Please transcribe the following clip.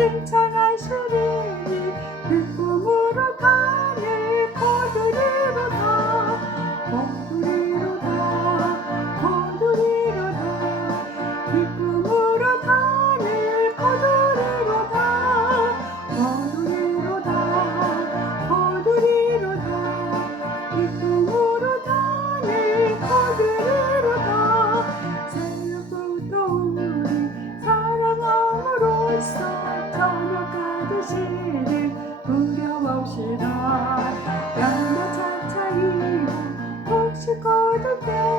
칭찬하시리니 그 꿈으로 가네 거두리로다. 거두리로다. 거두리로다. 그 꿈으로 가네 거두리로다. 거두리로다. 거두리로다. 그 꿈으로 가네 거두리로다. 새로부터 우리 사랑함으로써 the.